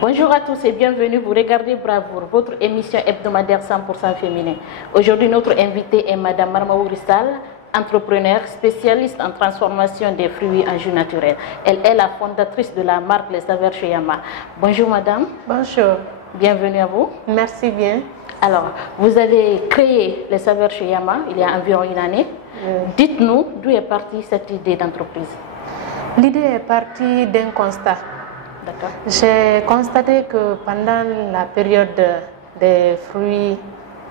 Bonjour à tous et bienvenue. Vous regardez Bravoure, votre émission hebdomadaire 100% féminin. Aujourd'hui, notre invitée est Madame Marmaou Rissal, entrepreneur, spécialiste en transformation des fruits en jus naturel. Elle est la fondatrice de la marque Les Saveurs Cheyama. Bonjour Madame. Bonjour. Bienvenue à vous. Merci bien. Alors, vous avez créé Les Saveurs Cheyama il y a environ une année. Dites-nous d'où est partie cette idée d'entreprise. L'idée est partie d'un constat. J'ai constaté que pendant la période des fruits,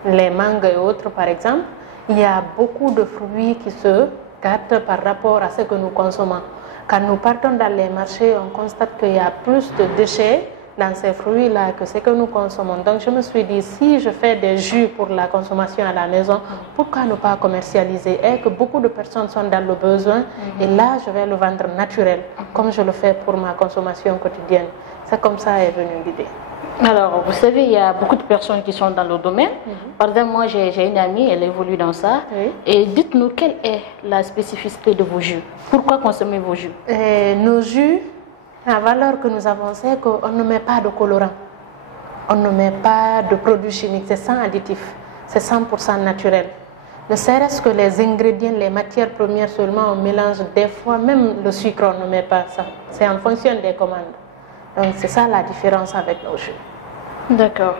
les mangues et autres par exemple, il y a beaucoup de fruits qui se gâtent par rapport à ce que nous consommons. Quand nous partons dans les marchés, on constate qu'il y a plus de déchets dans ces fruits-là que ce que nous consommons. Donc je me suis dit, si je fais des jus pour la consommation à la maison, pourquoi ne pas commercialiser? Et que beaucoup de personnes sont dans le besoin, et là je vais le vendre naturel, comme je le fais pour ma consommation quotidienne. C'est comme ça est venue l'idée. Alors, vous savez, il y a beaucoup de personnes qui sont dans le domaine. Par exemple, moi j'ai une amie, elle évolue dans ça. Et dites-nous, quelle est la spécificité de vos jus? Pourquoi consommer vos jus? Nos jus, la valeur que nous avons, c'est qu'on ne met pas de colorant, on ne met pas de produits chimiques, c'est sans additifs, c'est 100% naturel. Ne serait-ce que les ingrédients, les matières premières seulement, on mélange des fois, même le sucre, on ne met pas ça. C'est en fonction des commandes. Donc c'est ça la différence avec nos jus. D'accord.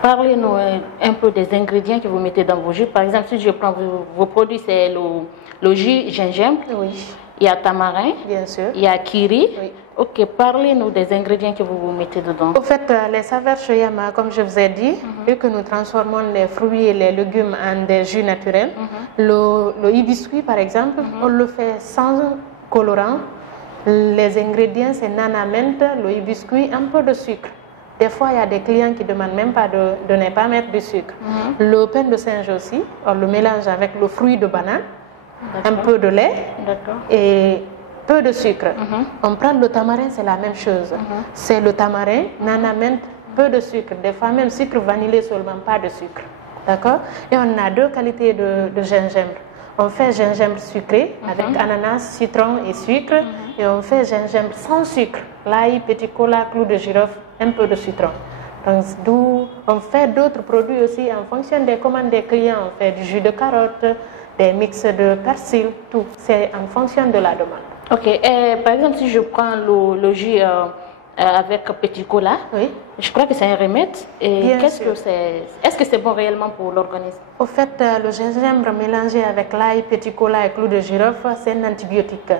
Parlez-nous un peu des ingrédients que vous mettez dans vos jus. Par exemple, si je prends vos produits, c'est le jus gingembre. Oui. Il y a tamarin. Bien sûr. Il y a kiri. Oui. Ok, parlez-nous des ingrédients que vous mettez dedans. Au fait, les saveurs Cheyama, comme je vous ai dit, vu que nous transformons les fruits et les légumes en des jus naturels, le hibiscuit par exemple, on le fait sans colorant. Les ingrédients, c'est nana menthe, le hibiscuit, un peu de sucre. Des fois, il y a des clients qui ne demandent même pas de ne pas mettre du sucre. Le pain de singe aussi, on le mélange avec le fruit de banane, un peu de lait et peu de sucre. On prend le tamarin, c'est la même chose. C'est le tamarin, nana menthe, peu de sucre. Des fois, même sucre vanillé seulement, pas de sucre. D'accord? Et on a deux qualités de gingembre. On fait gingembre sucré avec ananas, citron et sucre. Et on fait gingembre sans sucre. L'ail, petit cola, clou de girofle, un peu de citron. Donc, d'où on fait d'autres produits aussi en fonction des commandes des clients. On fait du jus de carotte, des mix de persil, tout. C'est en fonction de la demande. Ok. Et par exemple, si je prends le jus avec petit cola, je crois que c'est un remède. Et qu'est-ce que c'est? Est-ce que c'est bon réellement pour l'organisme? Au fait, le gingembre mélangé avec l'ail, petit cola et clou de girofle, c'est un antibiotique.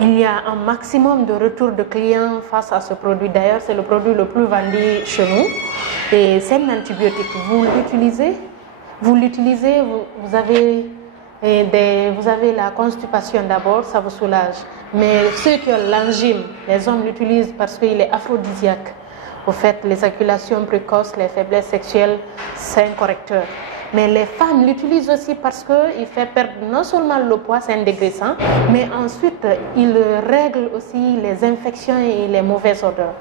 Il y a un maximum de retours de clients face à ce produit. D'ailleurs, c'est le produit le plus vendu chez nous. Et c'est un antibiotique. Vous l'utilisez, vous avez la constipation d'abord, ça vous soulage. Mais ceux qui ont l'angine, les hommes l'utilisent parce qu'il est aphrodisiaque. Au fait, l'éjaculation précoce, les faiblesses sexuelles, c'est un correcteur. Mais les femmes l'utilisent aussi parce qu'il fait perdre non seulement le poids, c'est un dégraissant, mais ensuite il règle aussi les infections et les mauvaises odeurs.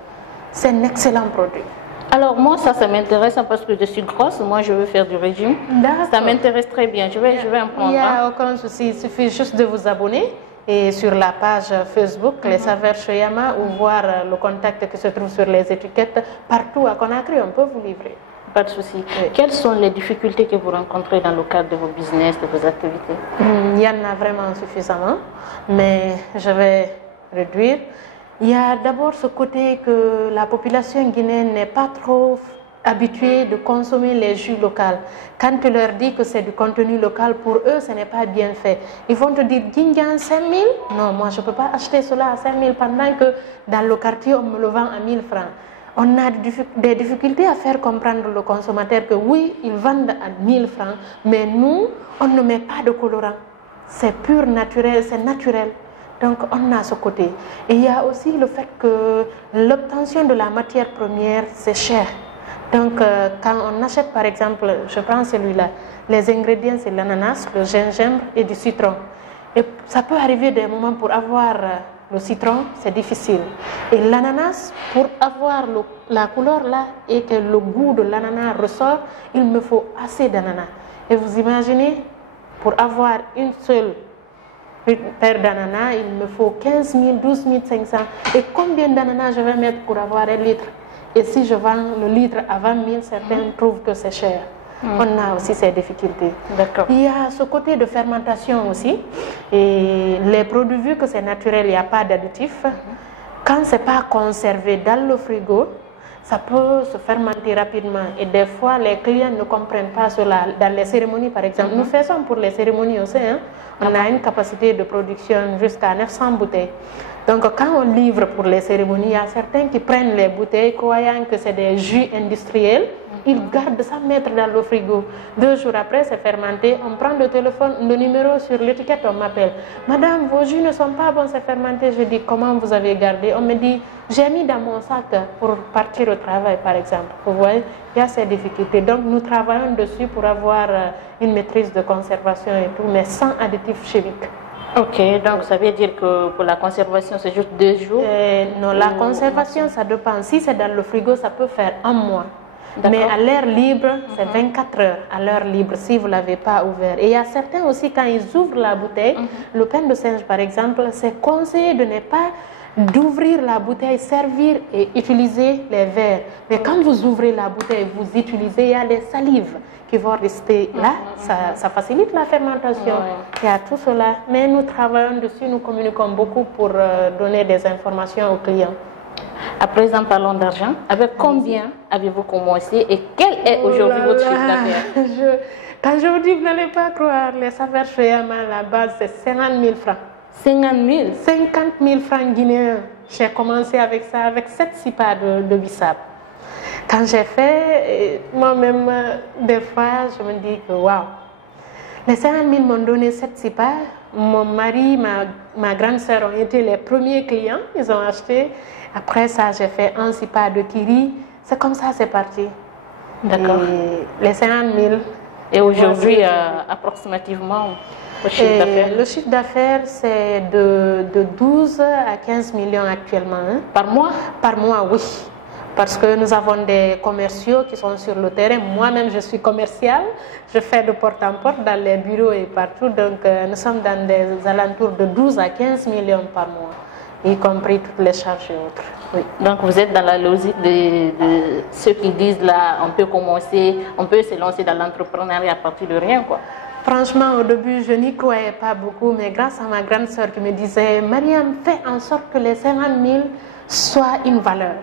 C'est un excellent produit. Alors moi, ça m'intéresse parce que je suis grosse, moi je veux faire du régime. Ça m'intéresse très bien, je vais en prendre. Il n'y a aucun souci, il suffit juste de vous abonner et sur la page Facebook, Les Saveurs Cheyama, ou voir le contact qui se trouve sur les étiquettes. Partout à Conakry, on peut vous livrer. Pas de souci. Quelles sont les difficultés que vous rencontrez dans le cadre de vos business, de vos activités? Il y en a vraiment suffisamment, mais je vais réduire. Il y a d'abord ce côté que la population guinéenne n'est pas trop habituée de consommer les jus locaux. Quand tu leur dis que c'est du contenu local, pour eux, ce n'est pas bien fait. Ils vont te dire, Guingamp, 5 000? Non, moi, je ne peux pas acheter cela à 5 000 pendant que dans le quartier, on me le vend à 1 000 francs. On a des difficultés à faire comprendre le consommateur que oui, ils vendent à 1 000 francs, mais nous, on ne met pas de colorant. C'est pur naturel, c'est naturel. Donc, on a ce côté. Et il y a aussi le fait que l'obtention de la matière première, c'est cher. Donc, quand on achète, par exemple, je prends celui-là, les ingrédients, c'est l'ananas, le gingembre et du citron. Et ça peut arriver des moments pour avoir le citron, c'est difficile. Et l'ananas, pour avoir la couleur là et que le goût de l'ananas ressort, il me faut assez d'ananas. Et vous imaginez, pour avoir une seule paires d'ananas, il me faut 15 000, 12 500. Et combien d'ananas je vais mettre pour avoir 1 litre? Et si je vends le litre à 20 000, certains trouvent que c'est cher. On a aussi ces difficultés. D'accord. Il y a ce côté de fermentation aussi. Et les produits, vu que c'est naturel, il n'y a pas d'additifs. Quand ce n'est pas conservé dans le frigo, ça peut se fermenter rapidement. Et des fois, les clients ne comprennent pas cela. Dans les cérémonies, par exemple, nous faisons pour les cérémonies aussi. On a une capacité de production jusqu'à 900 bouteilles. Donc, quand on livre pour les cérémonies, il y a certains qui prennent les bouteilles croyant que c'est des jus industriels. Ils gardent ça, mettre dans le frigo. 2 jours après, c'est fermenté. On prend le téléphone, le numéro sur l'étiquette, on m'appelle. Madame, vos jus ne sont pas bons, c'est fermenté. Je dis, comment vous avez gardé? On me dit, j'ai mis dans mon sac pour partir au travail, par exemple. Vous voyez, il y a ces difficultés. Donc, nous travaillons dessus pour avoir une maîtrise de conservation et tout, mais sans additifs chimiques. Ok, donc ça veut dire que pour la conservation, c'est juste 2 jours? Non, la conservation, ça dépend. Si c'est dans le frigo, ça peut faire 1 mois. Mais à l'air libre, c'est 24 heures à l'air libre si vous ne l'avez pas ouvert. Et il y a certains aussi, quand ils ouvrent la bouteille, le pain de singe par exemple, c'est conseillé de ne pas d'ouvrir la bouteille, servir et utiliser les verres. Mais quand vous ouvrez la bouteille, vous utilisez, il y a les salives qui vont rester là, ça facilite la fermentation. Il y a tout cela. Mais nous travaillons dessus, nous communiquons beaucoup pour donner des informations aux clients. À présent, parlons d'argent. Avec combien avez-vous commencé et quel est aujourd'hui votre chiffre d'affaires? Quand je vous dis, vous n'allez pas croire, les affaires chez Yama, la base, c'est 50 000 francs. 50 000? 50 000 francs guinéens. J'ai commencé avec ça, avec 7 sipas de bissap. Quand j'ai fait, moi-même, des fois, je me dis que waouh, les 50 000 m'ont donné 7 sipas. Mon mari, ma grande sœur ont été les premiers clients, ils ont acheté. Après ça, j'ai fait 1 sipa de kiri. C'est comme ça, c'est parti. D'accord. Les 50 000. Et aujourd'hui, approximativement, le chiffre d'affaires? Le chiffre d'affaires, c'est de 12 à 15 millions actuellement. Par mois? Par mois, oui. Parce que nous avons des commerciaux qui sont sur le terrain. Moi-même, je suis commerciale. Je fais de porte en porte dans les bureaux et partout. Donc, nous sommes dans des alentours de 12 à 15 millions par mois, y compris toutes les charges et autres. Oui. Donc, vous êtes dans la logique de ceux qui disent là, on peut commencer, on peut se lancer dans l'entrepreneuriat à partir de rien, quoi. Franchement, au début, je n'y croyais pas beaucoup, mais grâce à ma grande sœur qui me disait, Mariam, fais en sorte que les 50 000 soient une valeur.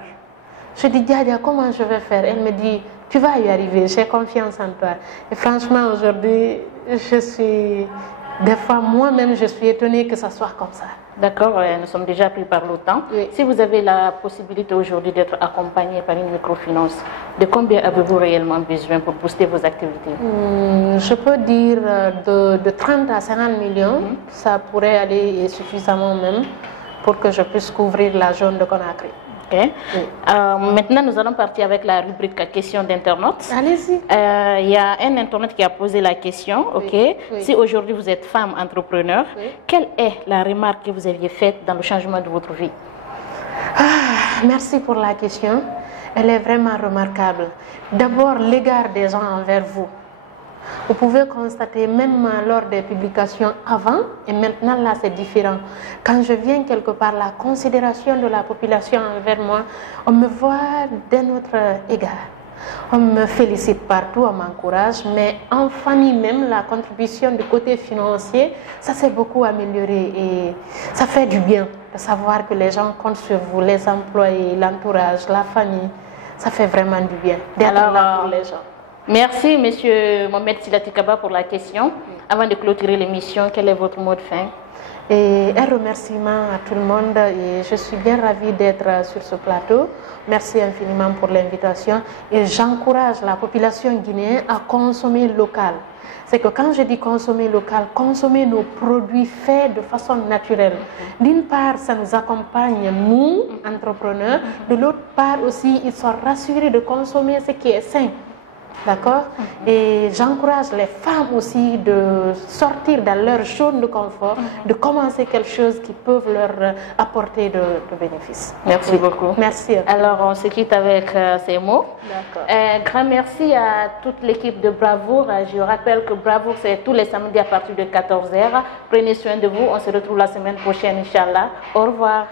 Je dis, Diadia, comment je vais faire? Elle me dit, tu vas y arriver, j'ai confiance en toi. Et franchement, aujourd'hui, je suis, des fois, moi-même, je suis étonnée que ça soit comme ça. D'accord, nous sommes déjà pris par le temps. Oui. Si vous avez la possibilité aujourd'hui d'être accompagné par une microfinance, de combien avez-vous réellement besoin pour booster vos activités? Je peux dire de 30 à 50 millions, ça pourrait aller suffisamment même pour que je puisse couvrir la zone de Conakry. Okay. Oui. Maintenant, nous allons partir avec la rubrique questions d'internautes. Allez-y. Il y a un internaute qui a posé la question. Ok. Oui. Si aujourd'hui vous êtes femme entrepreneur, quelle est la remarque que vous aviez faite dans le changement de votre vie? Merci pour la question. Elle est vraiment remarquable. D'abord, l'égard des gens envers vous. Vous pouvez constater, même lors des publications avant, et maintenant là c'est différent. Quand je viens quelque part, la considération de la population envers moi, on me voit d'un autre égard. On me félicite partout, on m'encourage, mais en famille même, la contribution du côté financier, ça s'est beaucoup amélioré et ça fait du bien de savoir que les gens comptent sur vous, les employés, l'entourage, la famille. Ça fait vraiment du bien d'être là pour les gens. Merci, Monsieur Mohamed Silati Kaba, pour la question. Avant de clôturer l'émission, quel est votre mot de fin? Et un remerciement à tout le monde et je suis bien ravie d'être sur ce plateau. Merci infiniment pour l'invitation et j'encourage la population guinéenne à consommer local. C'est que quand je dis consommer local, consommer nos produits faits de façon naturelle. D'une part, ça nous accompagne, nous, entrepreneurs. De l'autre part aussi, ils sont rassurés de consommer ce qui est sain. D'accord? Et j'encourage les femmes aussi de sortir dans leur zone de confort, de commencer quelque chose qui peut leur apporter de bénéfices. Merci beaucoup. Merci. Alors, on se quitte avec ces mots. D'accord. Grand merci à toute l'équipe de Bravoure. Je rappelle que Bravoure, c'est tous les samedis à partir de 14h. Prenez soin de vous. On se retrouve la semaine prochaine, Inch'Allah. Au revoir.